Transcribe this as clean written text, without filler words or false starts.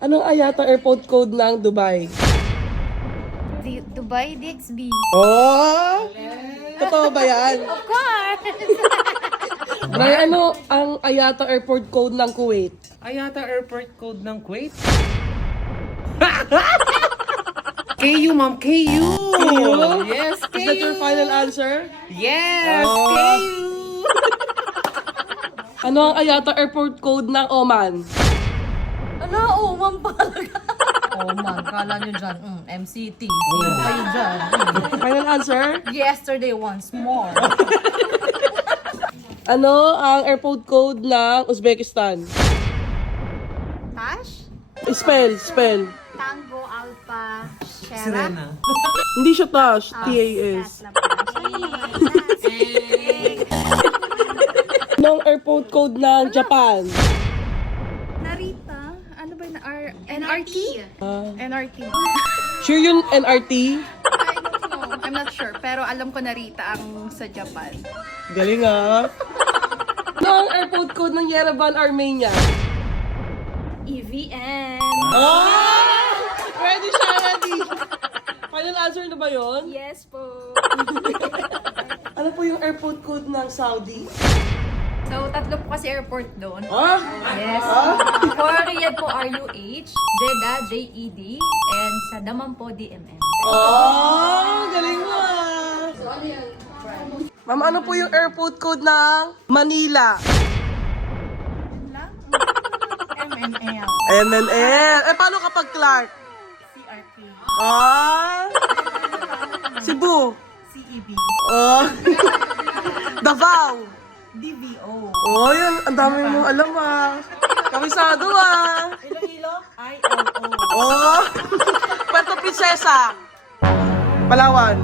Anong IATA airport code ng Dubai? Dubai DXB. Oh! Totoo ba yan? Of course! Brian, ano ang IATA airport code ng Kuwait? Ayata airport code ng Kuwait. KU, ma'am. KU. Yes, KU. Is that your final answer? Yes, Oh. KU. Ano ang IATA airport code ng Oman? Ano? Oman talaga. Oman, kala nyo dyan, MCT. Sino kayo dyan? Final answer? Yesterday once more. Ano ang airport code ng Uzbekistan? Tash? Spell. Tango Alpha Sierra? Serena. Hindi siya Tash, TAS. Anong airport code ng Japan? Narita? Ano ba yun? NRT? NRT. Sure yun, NRT? I don't know. I'm not sure. Pero alam ko Narita ang sa Japan. Galing ah. Ano ang airport code ng Yerevan, Armenia? EVN. Oh! Ready siya, ready. Final answer na ba yun? Yes po. Ano po yung airport code ng Saudi? So, tatlo po kasi airport doon. Ah? Yes. For Riyadh po, RUH, Jeddah, JED, and sa Daman po, DMM. Oh, galing mo ah. Ma'am, ano po yung airport code ng Manila? MNL. MNL. Eh, paano kapag Clark? CRP. Ah? Cebu. CEB. Oh. Davao. DVO. Oh, yan. Ang dami mong alam ah. Kabisado ah. Iloilo, ILO. Oh. Puerto Princesa. Palawan.